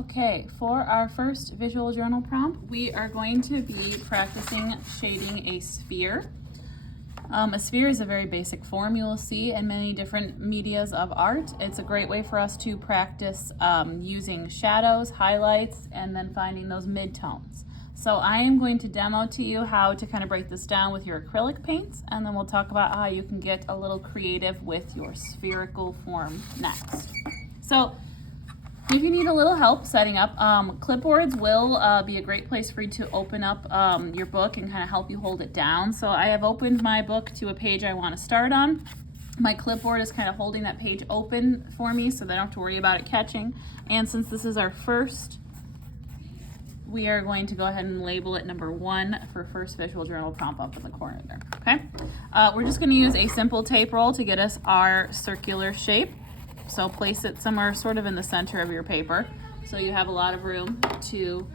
Okay, for our first visual journal prompt, we are going to be practicing shading a sphere. A sphere is a very basic form you will see in many different medias of art. It's a great way for us to practice using shadows, highlights, and then finding those midtones. So I am going to demo to you how to kind of break this down with your acrylic paints, and then we'll talk about how you can get a little creative with your spherical form next. So if you need a little help setting up, clipboards will be a great place for you to open up your book and kind of help you hold it down. So I have opened my book to a page I want to start on. My clipboard is kind of holding that page open for me so that I don't have to worry about it catching. And since this is our first, we are going to go ahead and label it number 1 for first visual journal prompt up in the corner there, okay? We're just going to use a simple tape roll to get us our circular shape. So place it somewhere sort of in the center of your paper so you have a lot of room to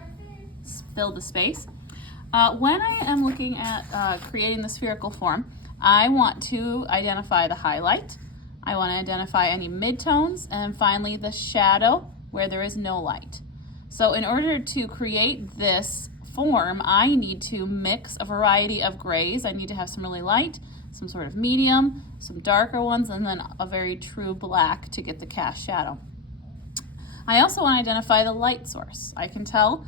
fill the space. When I am looking at creating the spherical form, I want to identify the highlight. I want to identify any midtones, and finally the shadow where there is no light. So in order to create this form, I need to mix a variety of grays. I need to have some really light, some sort of medium, some darker ones, and then a very true black to get the cast shadow. I also want to identify the light source. I can tell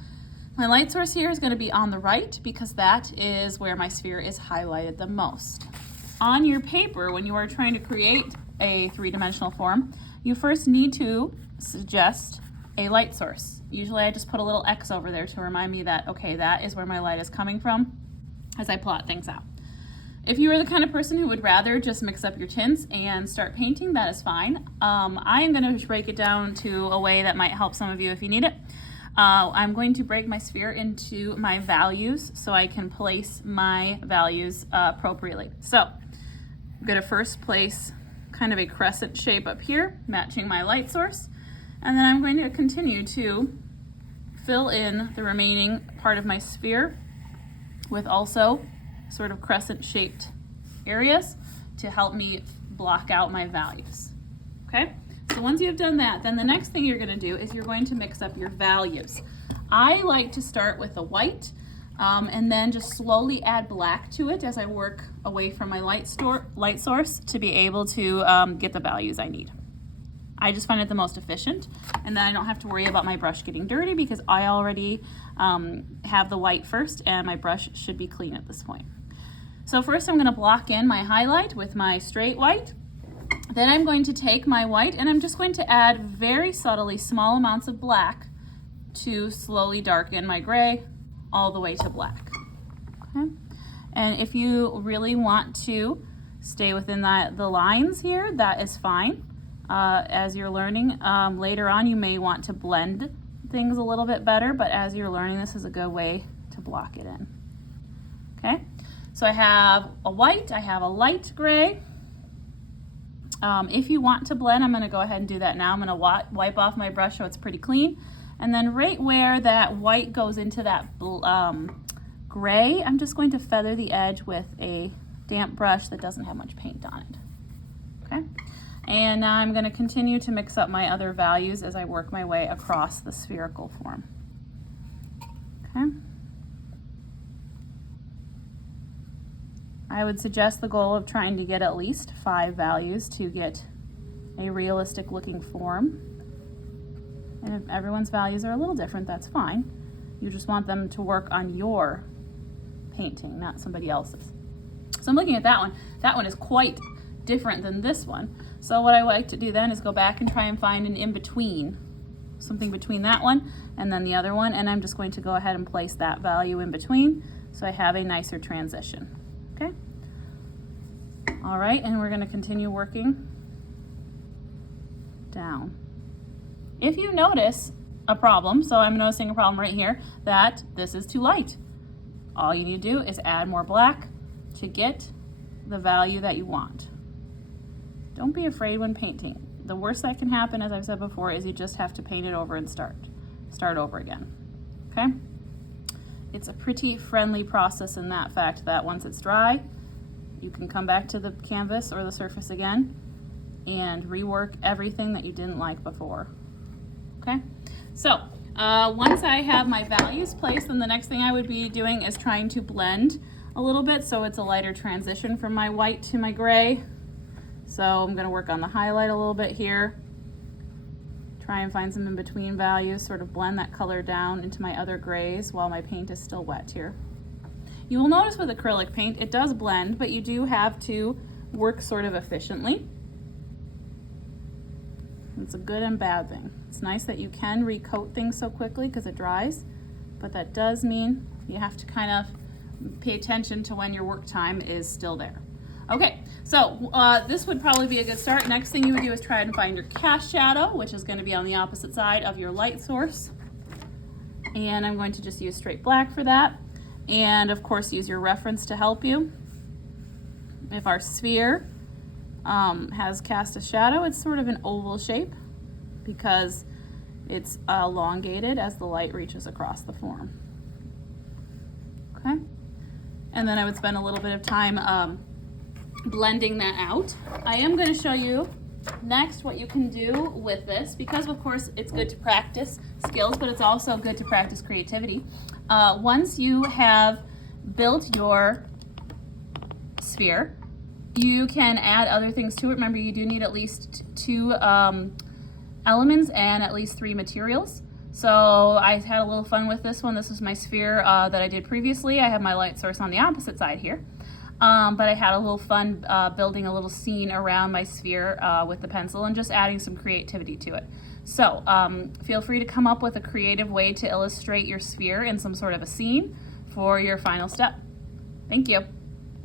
my light source here is going to be on the right because that is where my sphere is highlighted the most. On your paper, when you are trying to create a three-dimensional form, you first need to suggest a light source. Usually I just put a little X over there to remind me that, okay, that is where my light is coming from as I plot things out. If you are the kind of person who would rather just mix up your tints and start painting, that is fine. I am going to break it down to a way that might help some of you if you need it. I'm going to break my sphere into my values so I can place my values appropriately. So I'm going to first place kind of a crescent shape up here, matching my light source. And then I'm going to continue to fill in the remaining part of my sphere with also sort of crescent shaped areas to help me block out my values. Okay, so once you've done that, then the next thing you're going to do is you're going to mix up your values. I like to start with the white and then just slowly add black to it as I work away from my light source to be able to get the values I need. I just find it the most efficient, and then I don't have to worry about my brush getting dirty because I already have the white first and my brush should be clean at this point. So first I'm going to block in my highlight with my straight white. Then I'm going to take my white and I'm just going to add very subtly small amounts of black to slowly darken my gray all the way to black. Okay? And if you really want to stay within the lines here, that is fine. As you're learning, later on you may want to blend things a little bit better, but as you're learning, this is a good way to block it in. Okay, so I have a white, I have a light gray. If you want to blend, I'm going to go ahead and do that now. I'm going to wipe off my brush so it's pretty clean, and then right where that white goes into that gray, I'm just going to feather the edge with a damp brush that doesn't have much paint on it. Okay. And now I'm going to continue to mix up my other values as I work my way across the spherical form. Okay. I would suggest the goal of trying to get at least 5 values to get a realistic looking form. And if everyone's values are a little different, that's fine. You just want them to work on your painting, not somebody else's. So I'm looking at that one. That one is quite different than this one. So what I like to do then is go back and try and find an in-between, something between that one and then the other one, and I'm just going to go ahead and place that value in between so I have a nicer transition. Okay? All right, and we're going to continue working down. If you notice a problem, so I'm noticing a problem right here, that this is too light. All you need to do is add more black to get the value that you want. Don't be afraid when painting. The worst that can happen, as I've said before, is you just have to paint it over and start over again. Okay? It's a pretty friendly process in that fact that once it's dry, you can come back to the canvas or the surface again and rework everything that you didn't like before. Okay? So Once I have my values placed, then the next thing I would be doing is trying to blend a little bit so it's a lighter transition from my white to my gray. So I'm going to work on the highlight a little bit here. Try and find some in between values, sort of blend that color down into my other grays while my paint is still wet here. You will notice with acrylic paint, it does blend, but you do have to work sort of efficiently. It's a good and bad thing. It's nice that you can recoat things so quickly because it dries, but that does mean you have to kind of pay attention to when your work time is still there. Okay, so this would probably be a good start. Next thing you would do is try and find your cast shadow, which is going to be on the opposite side of your light source. And I'm going to just use straight black for that. And of course use your reference to help you. If our sphere has cast a shadow, it's sort of an oval shape because it's elongated as the light reaches across the form. Okay, and then I would spend a little bit of time blending that out. I am going to show you next what you can do with this, because of course it's good to practice skills, but it's also good to practice creativity. Once you have built your sphere, you can add other things to it. Remember, you do need at least 2 elements and at least 3 materials. So I had a little fun with this one. This is my sphere that I did previously. I have my light source on the opposite side here. But I had a little fun building a little scene around my sphere with the pencil and just adding some creativity to it. So feel free to come up with a creative way to illustrate your sphere in some sort of a scene for your final step. Thank you.